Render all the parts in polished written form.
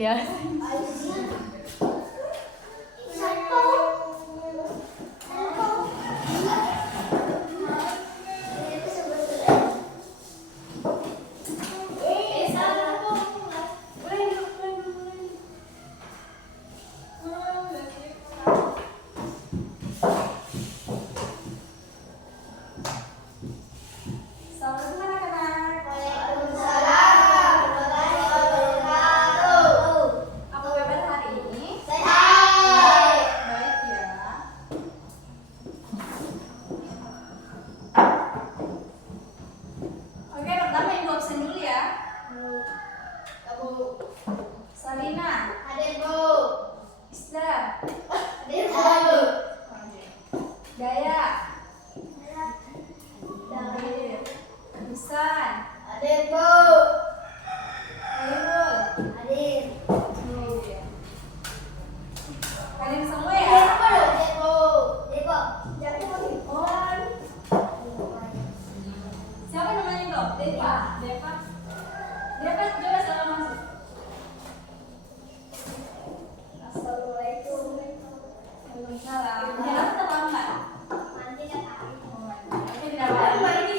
rekonsiliasi. Salina, hadir Bu. Isra, hadir Bu. Daya, hadir. Husan, hadir Bu. Airul, hadir. Kalian semua ya? Hadir Bu. Siapa namanya itu? Deva. Deva. Deva coba salam masuk. Assalamualaikum. Waalaikumsalam. Jangan terlambat. Nanti kan hari. Oke, tidak apa-apa. Ini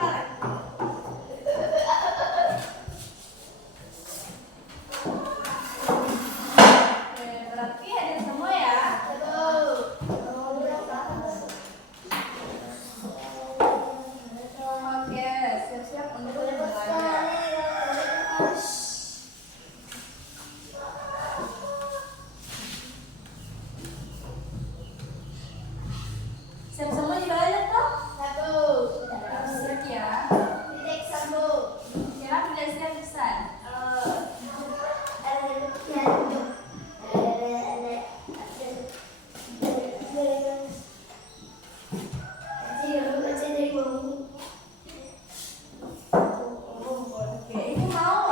tarik. Oke, berarti hadir semua ya? Betul. Oke, siap-siap untuk belajar. Siap semua dibelajar toh? Satu. Harus siap ya. Titik satu. Siapa tidak siap Ihsan? Oke, ibu mau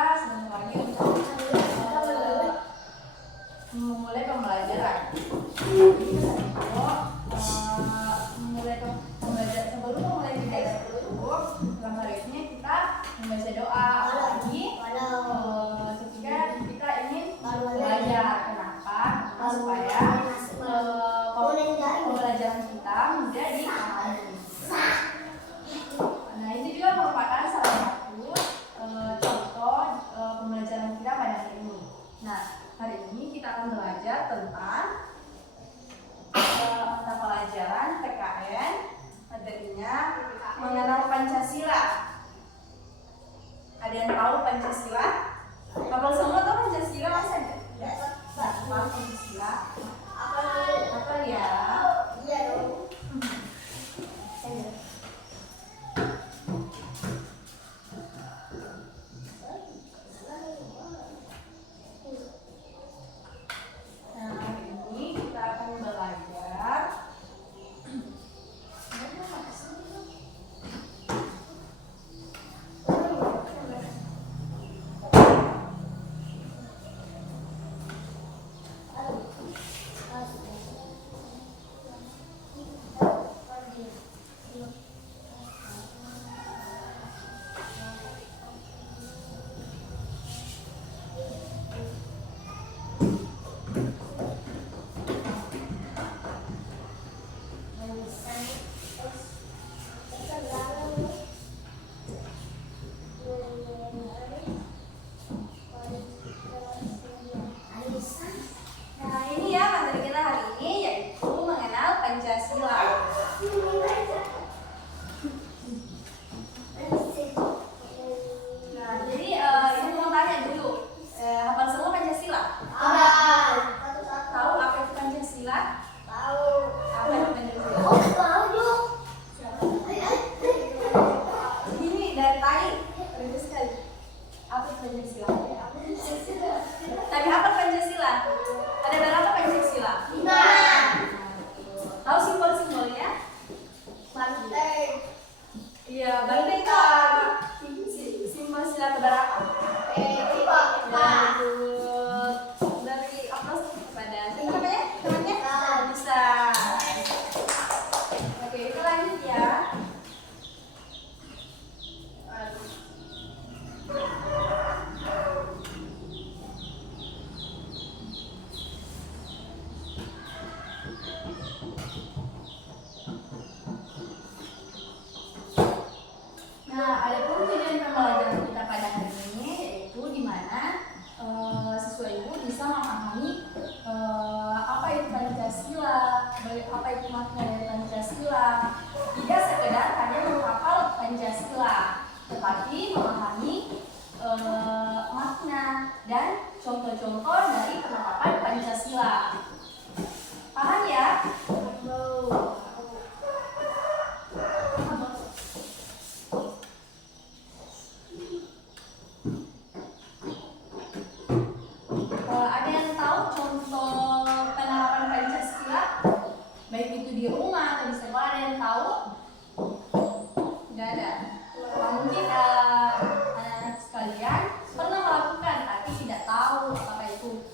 kita sebentar lagi untuk memulai pembelajaran. Kalau memulai pembelajaran sebelum memulai pembelajaran dalam hari ini kita membaca doa. Apalagi ketika kita ingin belajar. Kenapa? Supaya pembelajaran kita mudah dipahami. Nah, itu juga merupakan salah satu contoh pembelajaran kita pada hari ini. Nah, hari ini kita akan belajar tentang mata pelajaran PKN, materinya mengenal Pancasila. Ada yang tahu Pancasila? Hafal semua tahu Pancasila masa ada? Hafal Pancasila? Apa ya? Iya dong. Nah, hari ini kita akan belajar apa itu makna dari Pancasila. Tidak sekedar hanya menghafal Pancasila, tetapi memahami makna dan contoh-contoh dari penerapan Pancasila. Paham ya? Ada yang tahu contoh penerapan Pancasila? Baik itu di rumah atau di sekolah, ada yang tahu? Tidak ada. Mungkin anak-anak sekalian pernah melakukan tapi tidak tahu apa itu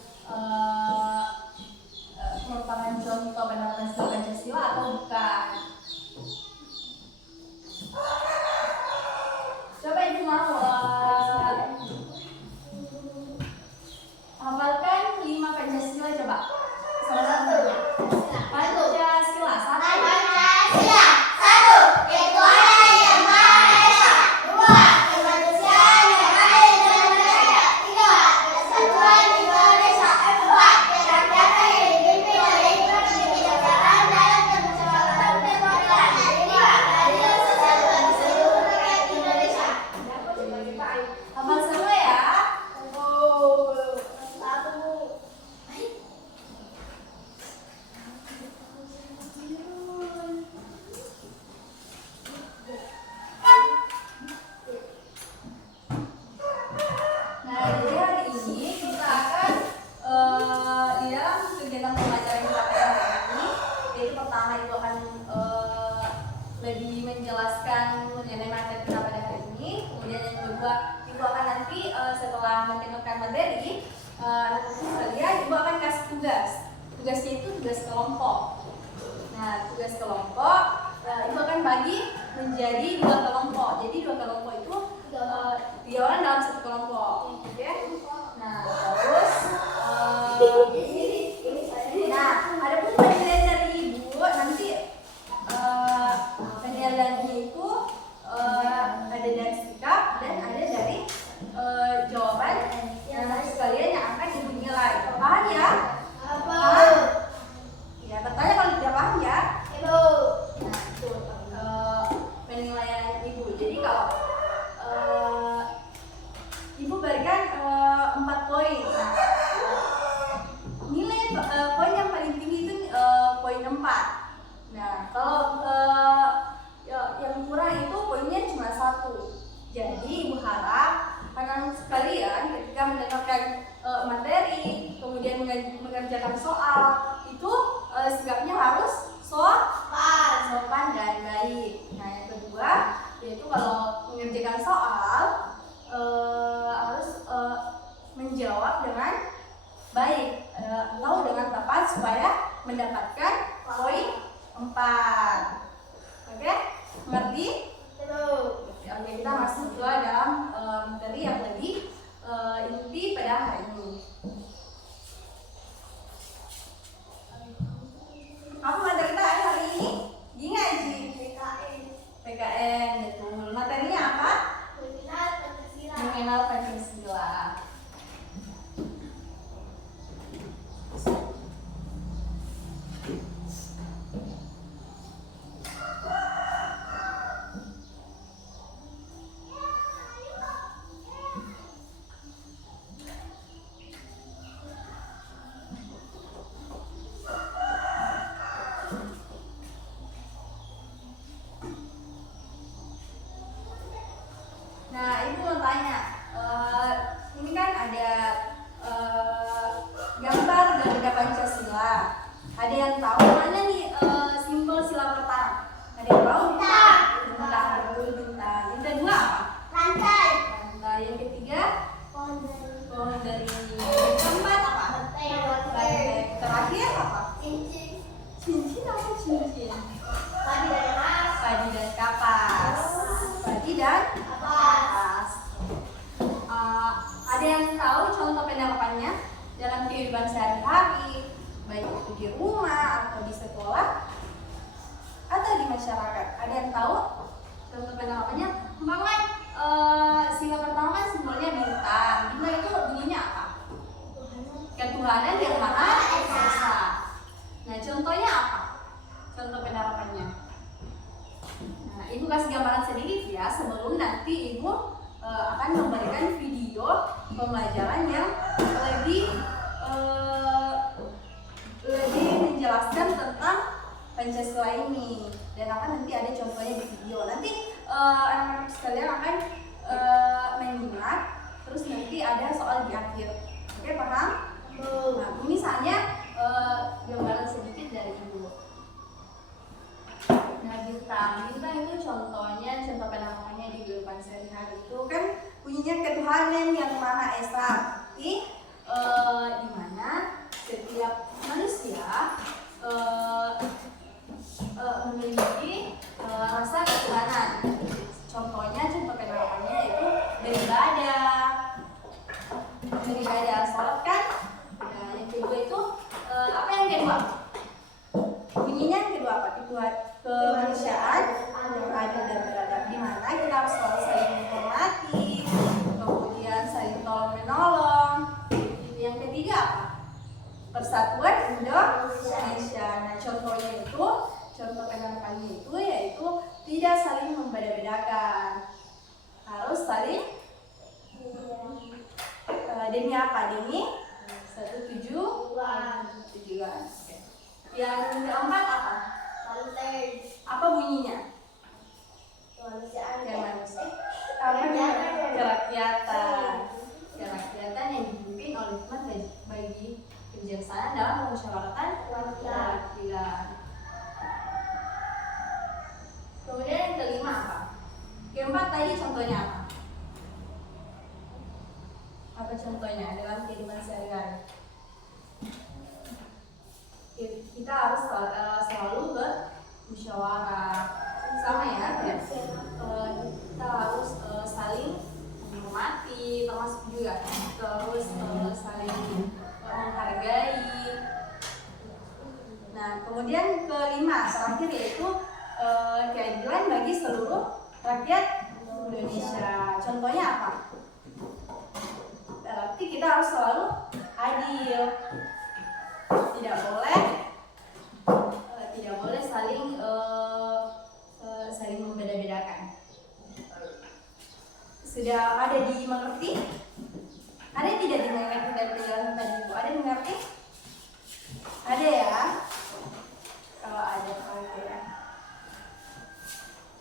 setelah mendengarkan materi, sekalian ibu akan kasih tugas. Tugasnya itu tugas kelompok. Nah, tugas kelompok ibu akan bagi menjadi 2 kelompok. Jadi 2 kelompok itu 3 orang dalam 1 kelompok. Oke? Nah, terus ada pun penilaian dari ibu nanti penilaiannya itu ada dari sikap dan ada dari jawaban sekalian yang akan ibu nilai. Paham ya? Paham? Ya, bertanya kalau tidak paham ya. Nah, itu penilaian ibu. Jadi kalau ibu berikan 4 poin. Nah, nilai poin yang paling tinggi itu poin 4. Nah, kalau yang kurang itu poinnya cuma 1. Jadi ibu harap anak-anak sekalian ketika mendengarkan materi, kemudian mengerjakan soal, itu sikapnya harus sopan dan baik. Nah, yang kedua yaitu kalau mengerjakan soal harus menjawab dengan baik atau dengan tepat supaya mendapatkan poin 4. Oke? Mengerti? Oke, kita masuk ke dalam materi yang lebih inti pada hari ini. Apa materi kita hari ini? Ngaji. PKN, betul. Materinya apa? Mengenal Pancasila. Nah, ibu mau tanya, ini kan ada gambar Garuda Pancasila. Ada yang tahu mana nih simbol sila pertama? Ada yang tahu? Bintang. Yang kedua apa? Lantai. Yang ketiga? Pohon dari. Yang keempat apa? Lantai. Terakhir apa? Cincin apa cincin? Padi dan kapas. Padi dan kapas. Ada yang tahu contoh penerapannya dalam kehidupan sehari-hari, baik itu di rumah atau di sekolah atau di masyarakat? Ada yang tahu contoh penerapannya? Umpamanya sila pertama kan simbolnya bintang. Bintang itu bunyinya apa? Ketuhanan yang Maha Esa. Nah, contohnya apa? Contoh penerapannya. Nah, ibu kasih gambaran sedikit ya sebelum nanti ibu akan memberikan video pembelajaran yang lebih menjelaskan tentang Pancasila ini, dan akan nanti ada contohnya di video. Nanti anak-anak sekalian akan menyimak, terus nanti ada soal di akhir. Oke, paham? Nah, misalnya gambaran sedikit dari ibu. Nah, bintang itu contohnya, contoh penerapannya di kehidupan sehari-hari itu kan bunyinya ketuhanan yang Maha Esa. Di mana setiap manusia memiliki rasa ketuhanan. Contohnya, contoh penerapannya itu beribadah, salat kan. Nah, yang kedua itu apa yang kedua? Bunyinya yang kedua apa? Kemanusiaan yang adil dan beradab, di mana kita harus selalu saling menghormati, kemudian saling tolong menolong. Yang ketiga apa? Persatuan Indonesia. Nah, contohnya itu, contoh penerapannya itu yaitu tidak saling membeda-bedakan, harus saling demi apa? Demi satu tujuan. Yang keempat apa? Apa bunyinya? Kerakyatan yang dipimpin oleh hikmat bagi kebijaksanaan dalam pemusyawaratan rakyat. Kemudian yang kelima apa? Keempat tadi contohnya apa? Apa contohnya dalam kehidupan sehari-hari? Kita harus selalu bermusyawarah, sama ya. Kita harus saling menghormati, termasuk juga terus saling menghargai. Nah, kemudian kelima terakhir yaitu keadilan bagi seluruh rakyat Indonesia. Contohnya apa? Berarti kita harus selalu adil. Tidak boleh saling membeda-bedakan. Sudah ada dimengerti? Ada tidak dimengerti dari penjelasan tadi Bu? Ada mengerti? Ada ya? Kalau ada, oke ya.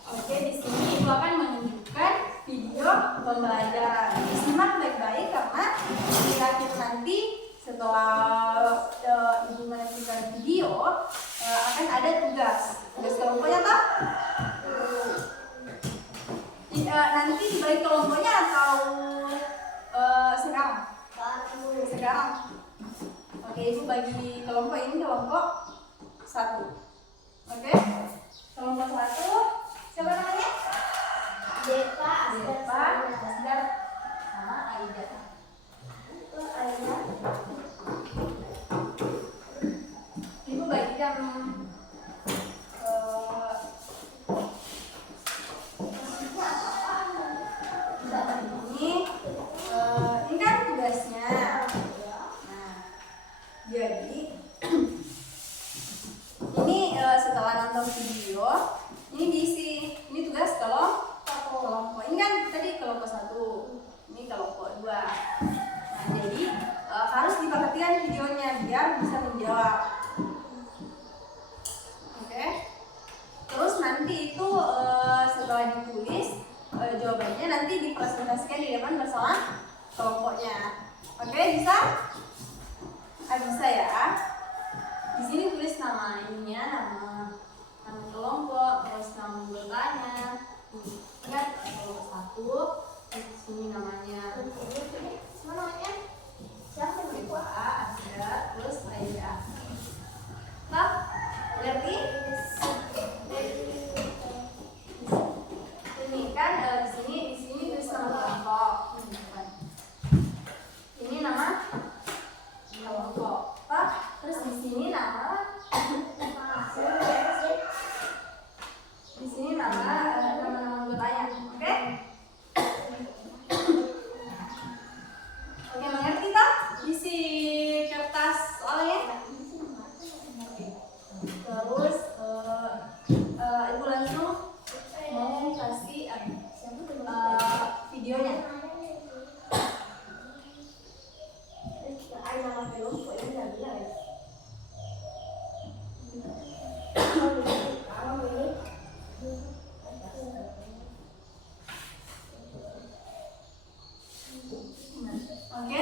Oke, di sini Ibu akan menunjukkan video pembelajaran. Disimak baik-baik karena di akhir nanti setelah Ibu menyaksikan video akan ada tugas kelompoknya toh? Nanti dibagi kelompoknya atau sekarang? Sekarang. Oke, Ibu bagi kelompok ini kelompok 1. Oke, kelompok 1 siapa namanya? Depa, Asgar, sama Aida. Ibu bagikan ini kan tugasnya. Nah, jadi ini setelah nonton video ini diisi. Ini tugas kelompok. Ini kan tadi kelompok 1, ini kelompok 2. Nah, jadi harus diperhatikan videonya biar bisa menjawab. Oke. Terus nanti itu setelah ditulis jawabannya nanti dipresentasikan di depan bersama kelompoknya. Oke, bisa? Bisa ya. Di sini tulis nama ininya, nama kelompok, terus nama anggotanya. Ingat kelompok 1. Di sini namanya. Siapa namanya? Siapa Depa, Asgar, terus Aida. Nah, ngerti? Ini kan di sini tulis nama kelompok. Ini nama kelompok. Terus di sini nama anggotanya. Oke? Oke, mengerti tak? Isi kertas soalnya. Terus Ibu langsung mau kasih videonya. Oke,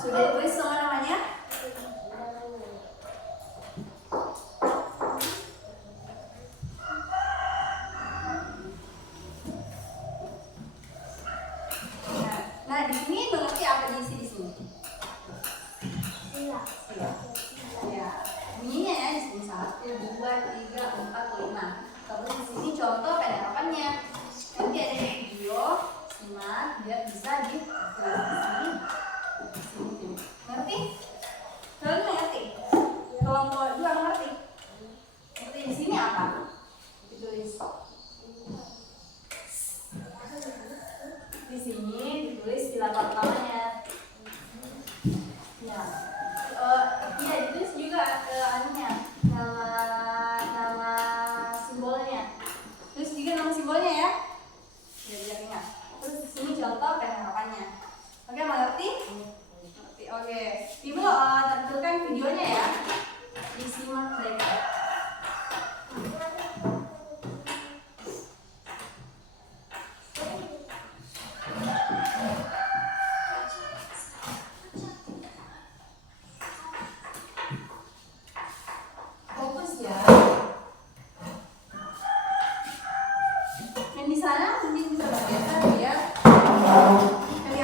sudah ditulis semua namanya? Nah, di sini mengerti apa diisi di sini? Iya. Ya, bunyinya ya di sini 1, 2, 3, 4, 5. Terus di sini contoh penerapannya. Nanti ada di video, simak biar bisa ditulis di sini. Ngerti? Kalian mengerti? Kelompok 2 mengerti? Ngerti di sini apa? Ditulis. Di sini ditulis di latar utamanya. Ya. Iya, ditulis juga anunya, nama simbolnya. Terus juga nama simbolnya ya. Biar ingat. Terus di sini contoh penerapannya. Oke, mengerti? Mengerti. Oke. Ibu tampilkan videonya ya. Disimak baik-baik. Fokus ya. Dan di sana mungkin bisa bergeser ya. Kalian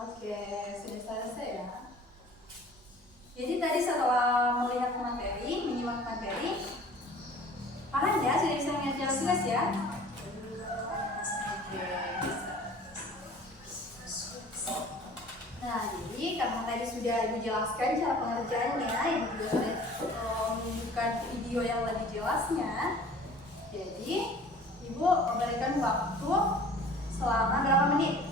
Oke, sudah selesai ya. Jadi tadi setelah melihat materi, menyimak materi, paham ya? Sudah bisa mengerjakan tugas ya? Oke, bisa. Nah, jadi karena tadi sudah Ibu jelaskan cara pengerjaannya, Ibu juga sudah menunjukkan video yang lebih jelasnya. Jadi, Ibu memberikan waktu selama berapa menit?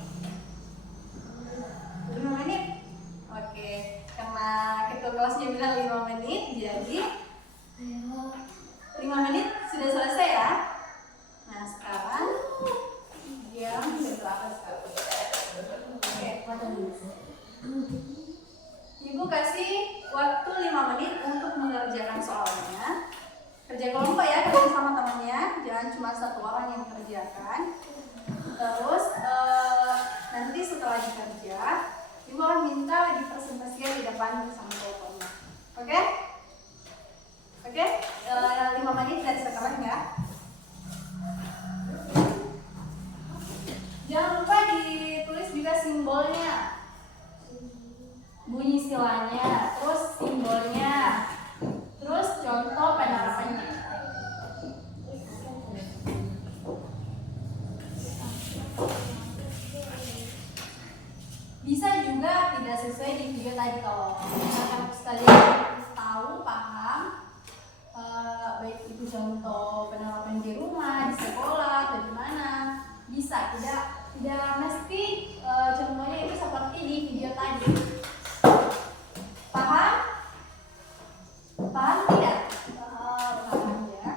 5 menit? Oke, karena ketua kelasnya bilang 5 menit, jadi 5 menit sudah selesai ya. Nah, sekarang jam berapa sekarang? Oke, Ibu kasih waktu 5 menit untuk mengerjakan soalnya. Kerja kelompok ya, kerja sama temannya, jangan cuma satu orang yang mengerjakan. Terus nanti setelah dikerja, Ibu akan minta dipresentasikan di depan bersama kelompoknya. Oke? Oke, 5 menit dan sekarang ya. Jangan lupa ditulis juga simbolnya, bunyi silanya, terus simbolnya, terus contoh penerapannya. Bisa juga tidak sesuai di video tadi kalau misalkan sekalian tahu, paham, baik itu contoh penerapan di rumah, di sekolah, atau di mana, bisa. Tidak mesti contohnya itu seperti di video tadi. Paham? Paham tidak? Paham ya.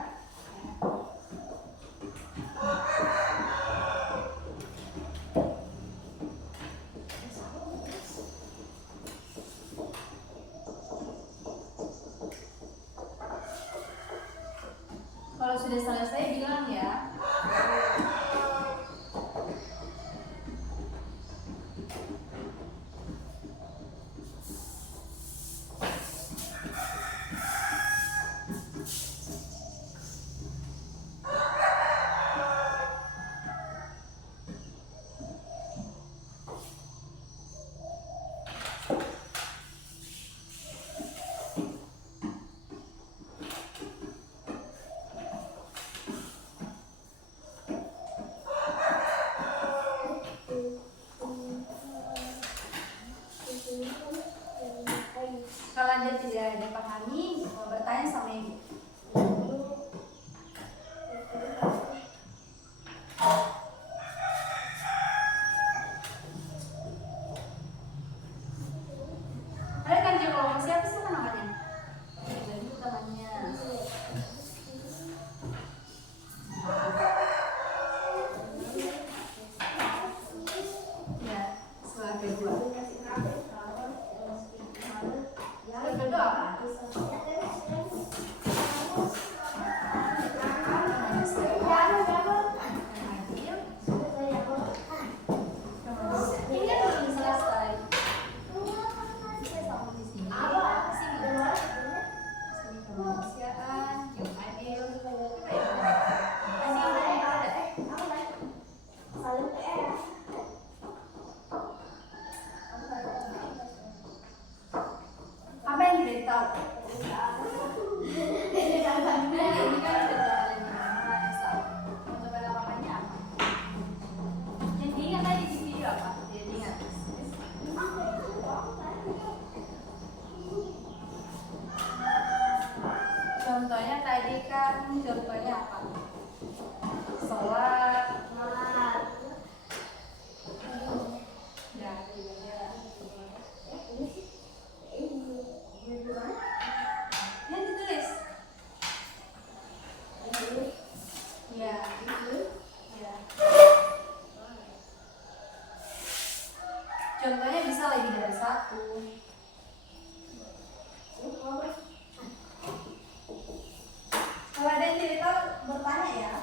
Kalau sudah selesai bilang ya. Kalau Anda tidak dipahami, bertanya sama ibu. Ada kan dia kalau siapa sih namanya? Jadi namanya. Ya, setelah kedua. Apa yang tidak tahu? Yang diingat tadi di video apa? Yang diingat. Contohnya tadi kan, contohnya apa? Sholat. Ya, yang ditulis. Ya, ya. Contohnya bisa lebih dari satu. Kalau ada yang tidak tahu, bertanya ya.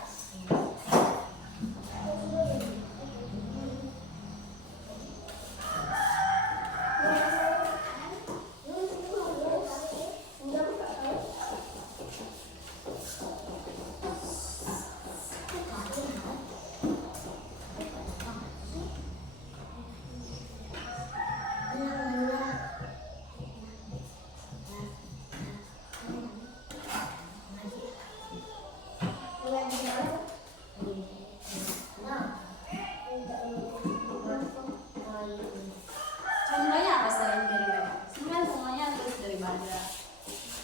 Contohnya apa selain dari mana? Sebenarnya semuanya terus dari mana?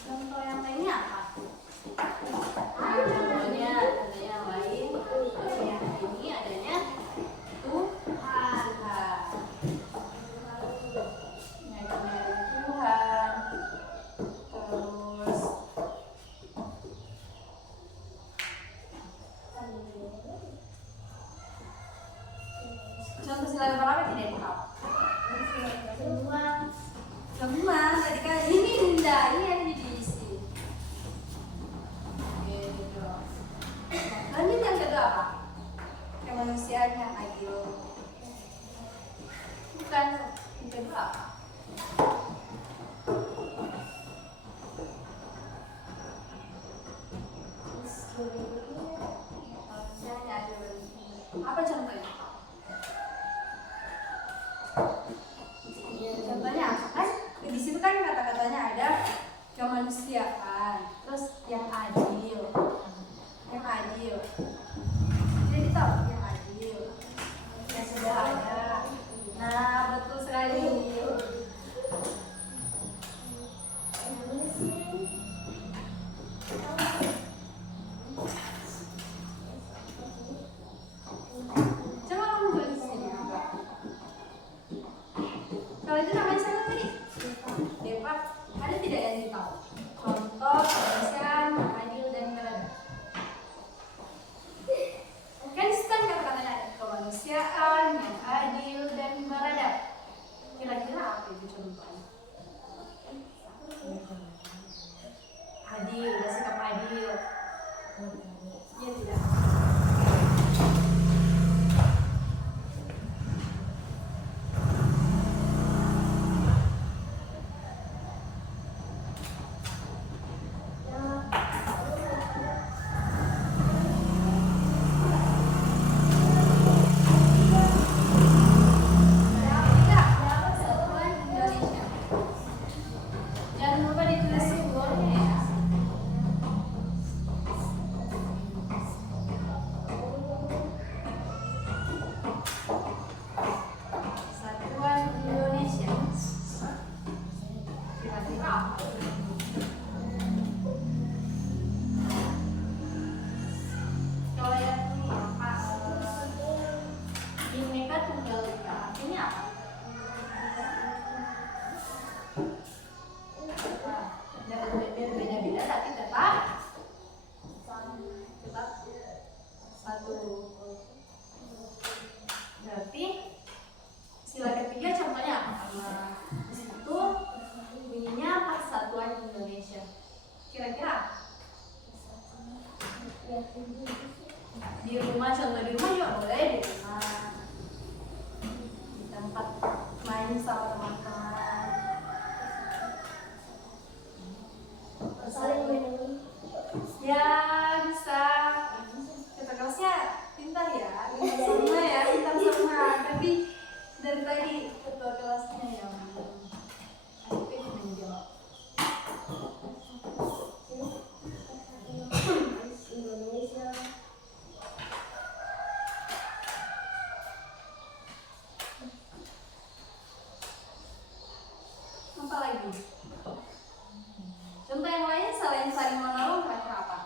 Contoh yang lainnya apa? Contohnya ada yang lain, yang ini adanya Tuhan. Tuhan. Terus contoh sila berapa tidak tahu? Semua tadi kan ini Linda, ini yang diisi. Gitu. Lanjut yang kedua apa? Kemanusiaan yang adil. Bukan yang kedua apa? Apa contohnya? Contohnya apa kan? Di situ kan kata-katanya ada kemanusiaan, terus yang adil, jadi tahu yang adil, yang sederhana. Nah, betul sekali. Coba kamu tulis di sini juga. Kalau itu namanya siapa tadi? Depak. Ada tidak yang ditahu? Contoh kemanusiaan, adil dan beradab. Kan itu kan kata-katanya ada kemanusiaan, yang adil dan beradab. Kira-kira apa itu contohnya? Adil, bersikap adil. Iya tidak? Jangan lupa ditulis simbolnya ya. Satuan Indonesia. Kira-kira apa? Kalau yang ini apa? Bhinneka Tunggal Ika. Artinya apa? Beda-beda tapi tetap satu. Berarti sila ketiga contohnya apa? Karena di situ bunyinya Persatuan Indonesia. Kira-kira di rumah, contoh di rumah juga boleh, di rumah, di tempat main sama teman-teman. Ya bisa. Kata kelasnya pintar ya, pintar semua. Tapi dari tadi ketua kelasnya yang menjawab. Apa lagi? Contoh yang lain selain saling menolong kira-kira apa?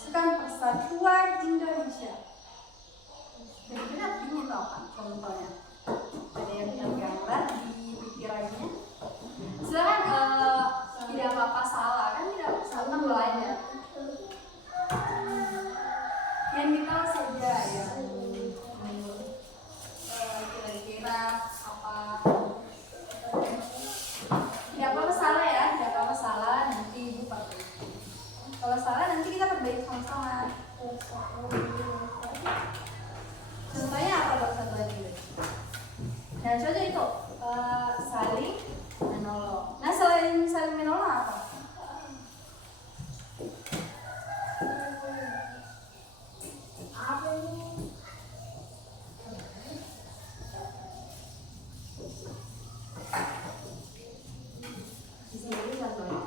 Sekarang Persatuan Indonesia. Kira-kira artinya itu apa? Contohnya ada yang punya gambar di pikirannya. Silakan, tidak apa-apa salah kan, tidak salah belajar. Yang kita saja ya. Kira-kira apa? Tidak apa-apa salah ya, tidak apa-apa salah, nanti ibu pakai. Kalau salah nanti kita perbaiki sama-sama. Contohnya apa buat satu lagi? Nah contoh itu saling menolong. Nah selain saling menolong apa? Apa ini? Di sini contohnya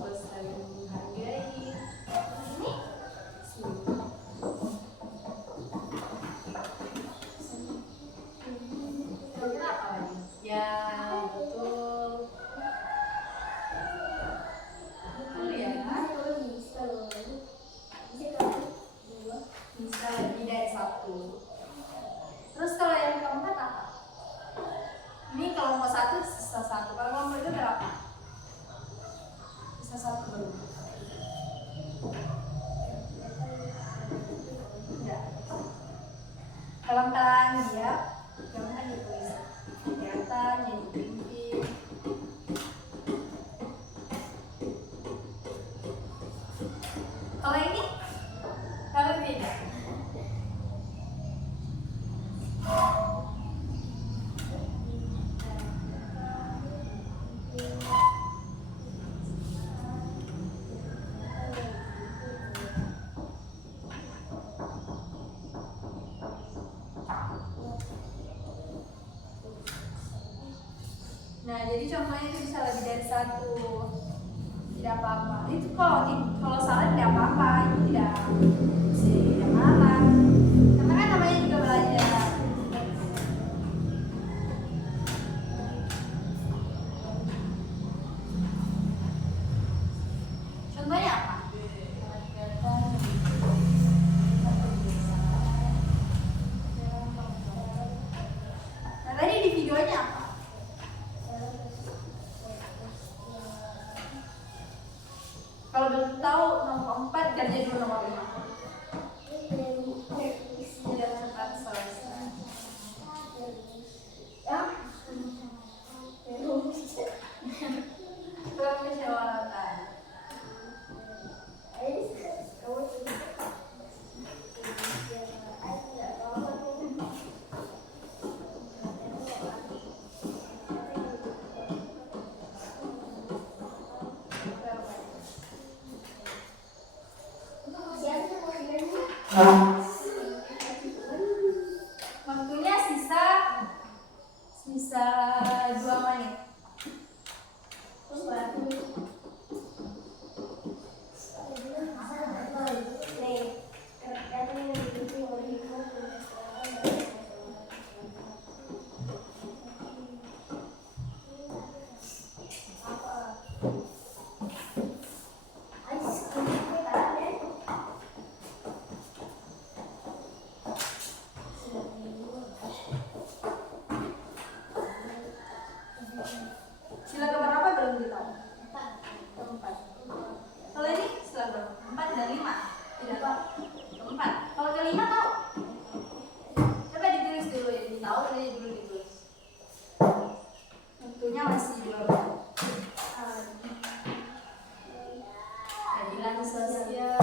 terus saling menghargai. Ini kira-kira apa lagi? Ya betul ya. Bisa lebih dari satu. Terus kalau yang keempat apa? Ini kelompok satu sisa satu. Kalau kelompok itu berapa? Sisa satu belum? Enggak. Pelan-pelan dia, jangan ditulis. Kelihatan yang dipimpin. Kalau ini, kalau beda. jadi contohnya itu bisa lebih dari satu, tidak apa-apa. Itu kalau salah tidak apa-apa, itu tidak marah. Karena kan namanya juga belajar. Contohnya apa? Nah, tadi di videonya apa? Kalau belum tahu nomor 4, kerja dulu nomor 5. Tidak cepat selesai. Permusyawaratan. Waktunya sisa 2 menit. Sila keberapa belum ditahu? Keempat. Kalau ini sila berapa? 4 dan 5? Tidak tahu. Keempat. Kalau kelima tahu? Coba ditulis dulu ya, ditahu aja dulu ditulis. Tentunya masih belum. Keadilan sosial.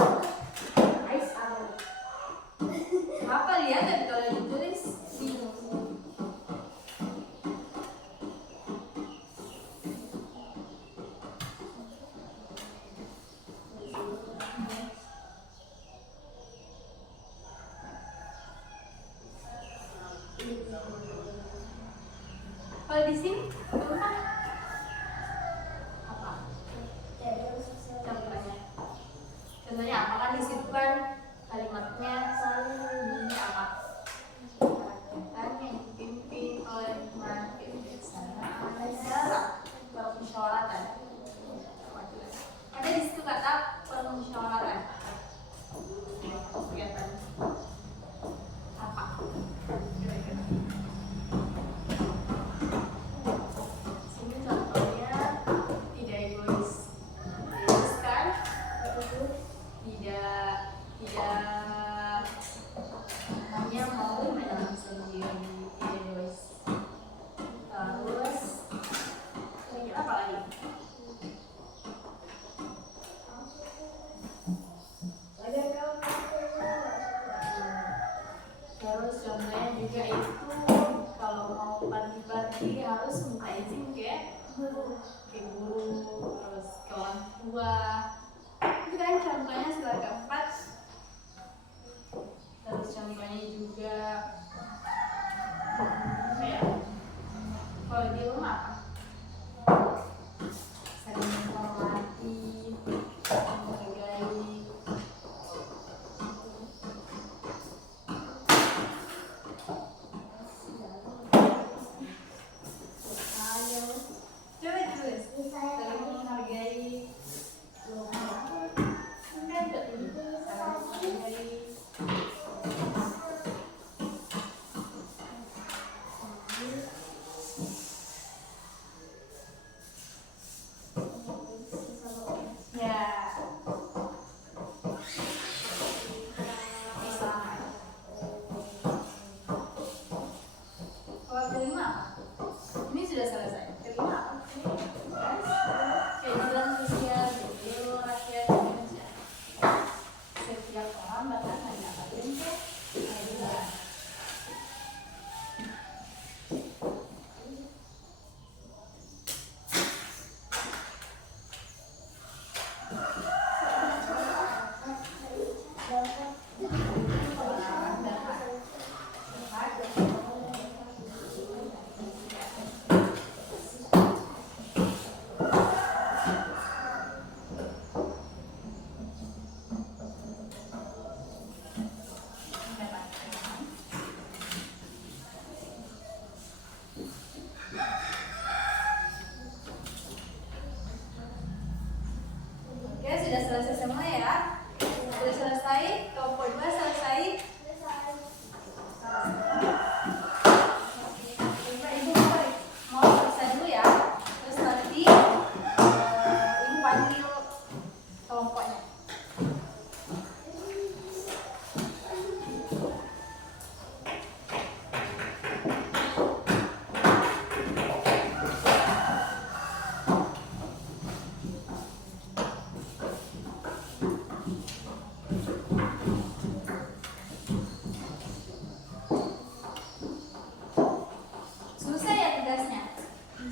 Apa lihat tadi kalau ditulis? Kalau di sini apa? Contohnya apa kan di situ kan kalimatnya ini apa? Tanya dipimpin oleh makin bijaksana permusyawaratan. Ada di situ kata permusyawaratan. Kelihatan apa? Sini contohnya tidak egois kan? Tidak hanya mau menang sendiri, tidak egois. Terus kira-kira apa lagi? Terus contohnya juga itu kalau mau pergi harus minta izin ke guru, terus ke orang tua. Itu kan contohnya sila keempat. Terus contohnya juga apa ya? Kalau di rumah apa? Saling menghormati, menghargai. Coba ditulis, saling menghargai. selesai semua ya. Sudah selesai, kelompok 2 selesai. Ibu mau periksa dulu ya. Terus nanti ibu panggil kelompoknya. Susah ya tugasnya?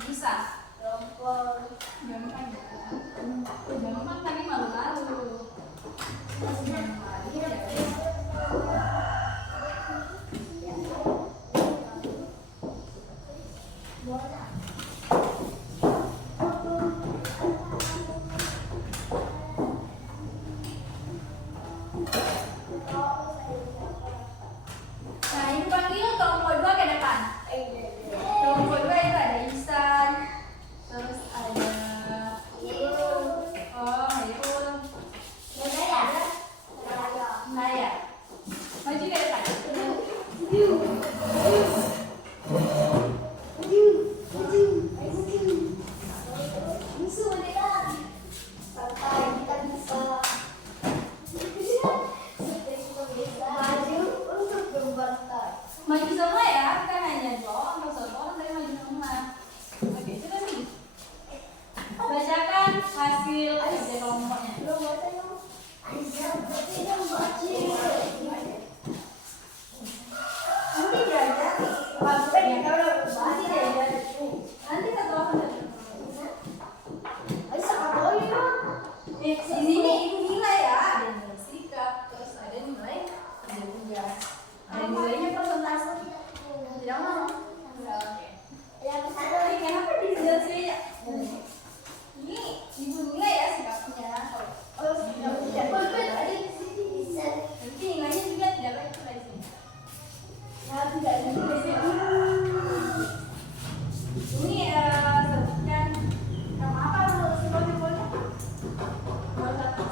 Bisa. Gampang ya. Gampang tapi malu-malu. Nah, ibu panggil kelompok 2 ke depan. Kelompok 2 itu ada Ihsan, terus ada Hairul, Naya. Maju ke depan. Maju semua ya, kita hanya 2 orang atau 1 orang tapi maju semua. Oke, coba sini. Bacakan hasil kerja kelompoknya. Nanti diajar. Nanti setelah di sini ibu nilai ya, ada nilai sikap, terus ada nilai kerja tugas. Ada nilainya persentase. Tidak mau? Oke. Kenapa dijelasin ya? Ini ibu nilai ya sikapnya. Nanti nilainya juga tidak baik dari sini. Ini sebutkan nama apa sebutnya? Mau satu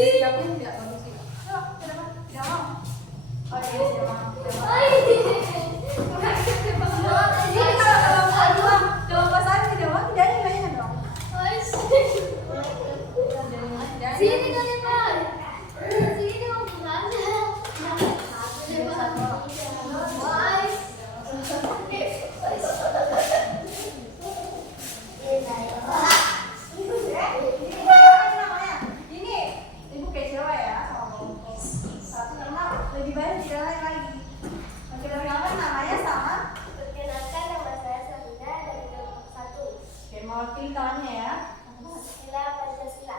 siapin tidak bagus sih. Yuk, tidak mau. Oh iya, tidak mau. Kalau pasangan tidak mau, tidak ada nanya dong. Sini kali Pak. Sini mau gimana? Ini ibu kecewa ya sama kelompok satu karena lebih banyak tidak lain lagi. Perkenalkan namanya sama. Perkenalkan nama saya Sabina dari kelompok 1. Oke, mewakili kawannya ya. Sila Pancasila.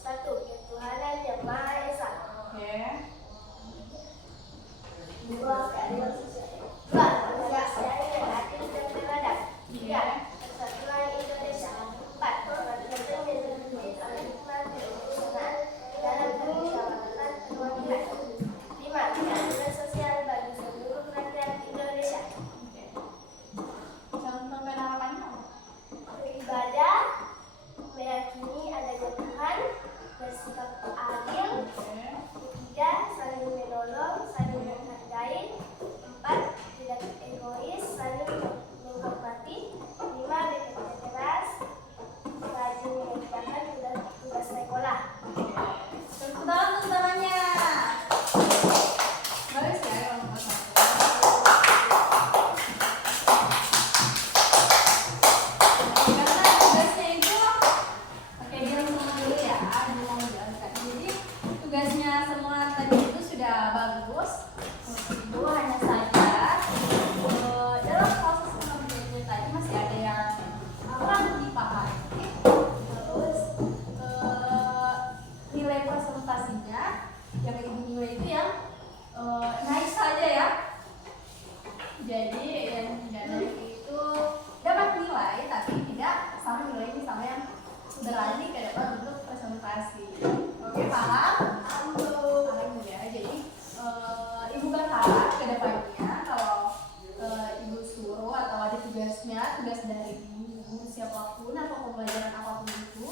1. Ketuhanan Yang Maha Esa. Oke. 2. Keadilan sosial. 2. Manusia yang adil dan beradab. 3. Persatuan Indonesia. 4. Pengadilan yang dipimpin oleh hikmat dan kerukunan dalam permusyawaratan perwakilan. 5. Keadilan sosial bagi seluruh rakyat Indonesia. Oke. Contoh penerapannya apa? Beribadah, meyakini adanya Tuhan, bersikap adil. Oke. 3. Saling menolong, saling menghargai. 4. Tidak egois, saling menghormati. 5. Bekerja keras, rajin mengerjakan tugas sekolah. Tepuk tangan untuk temannya. Bagus ya kelompok satu. Karena tugasnya itu, oke dia ngomong dulu ya, dia mau menjelaskan. Jadi tugasnya semua tadi itu sudah bagus. Ibu hanya saja dalam proses pengerjaannya tadi masih ada yang kurang dipahami. Terus nilai presentasinya yang ibu nilai itu yang naik saja ya. Jadi yang tidak naik itu dapat nilai tapi tidak sama nilainya sama yang berani ke depan untuk presentasi. Oke, paham? Paham ya. Jadi ibu berharap ke depannya kalau ibu suruh atau ada tugasnya, tugas dari ibu siapapun atau pembelajaran apapun itu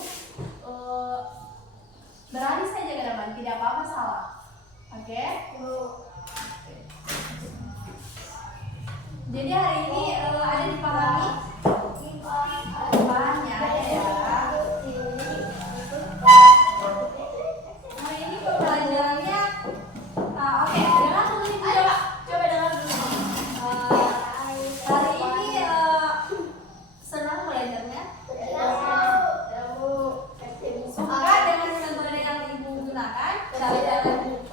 berani saja ke depan, tidak apa-apa salah. Oke? Jadi hari ini ada dipahami? Pahamnya ada ya. Hari ini pembelajarannya oke, dengar dulu nih, coba dengar dulu. Hari ini senang belajarnya? Suka dengan metode yang ibu gunakan? Cara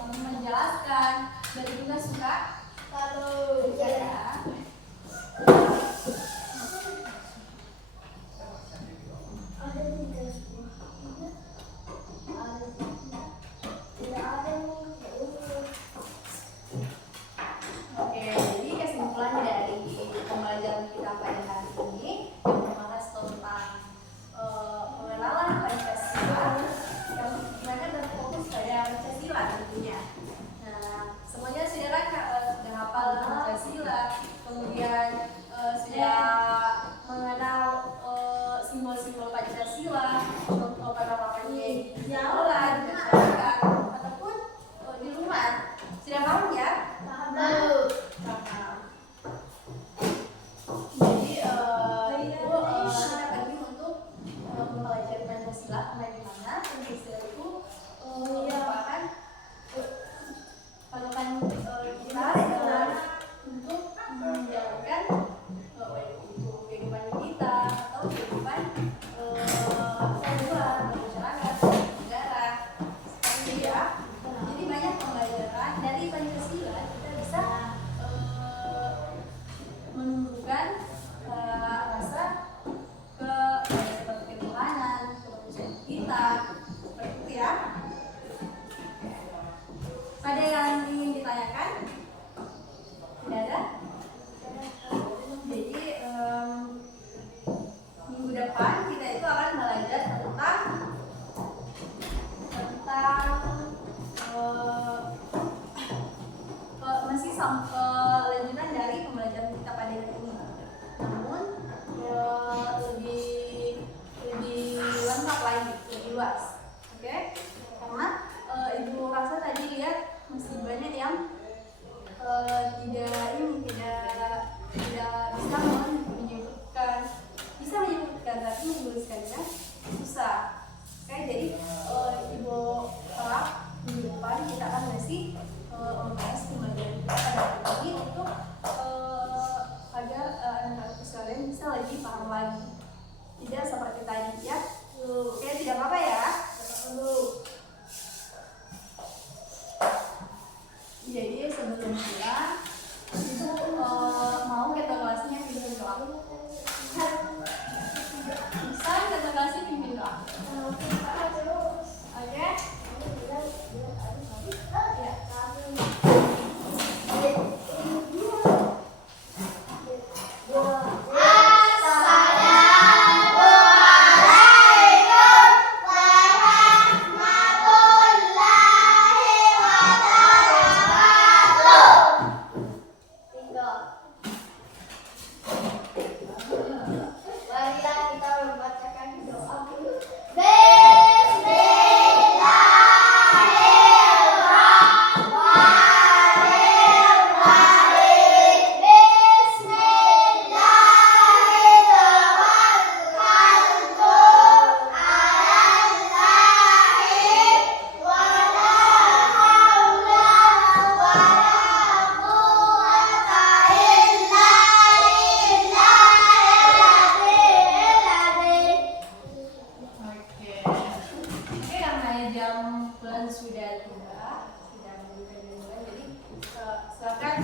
menjelaskan dan ibu nggak suka? Ya. Oke, jadi kesimpulan dari pembelajaran kita pada hari ini yang membahas tentang pengenalan Pancasila yang mana berfokus pada Pancasila tentunya. Nah, semuanya sudah sudah hafal Pancasila, kemudian sudah mengenal simbol-simbol Pancasila, contoh penerapannya di sekolah, di masyarakat, ataupun di rumah. Sudah paham ya? Paham. Jadi itu sangat penting untuk mempelajari Pancasila karena di mana Pancasila itu merupakan panutan kita untuk menjalankan kehidupan kita atau kehidupan kedua masyarakat negara seperti ya. Jadi banyak pembelajaran dari Pancasila kita bisa menumbuhkan rasa seperti ketuhanan, kemanusiaan kita seperti itu ya. Ada yang ingin ditanyakan? Tidak ada? Jadi minggu depan kita itu akan belajar tentang masih lanjutan dari pembelajaran kita pada hari ini. Namun lebih lengkap lagi, lebih luas. Oke? Karena jam pulang sudah tiba, sudah menunjukkan jam pulang. Jadi silakan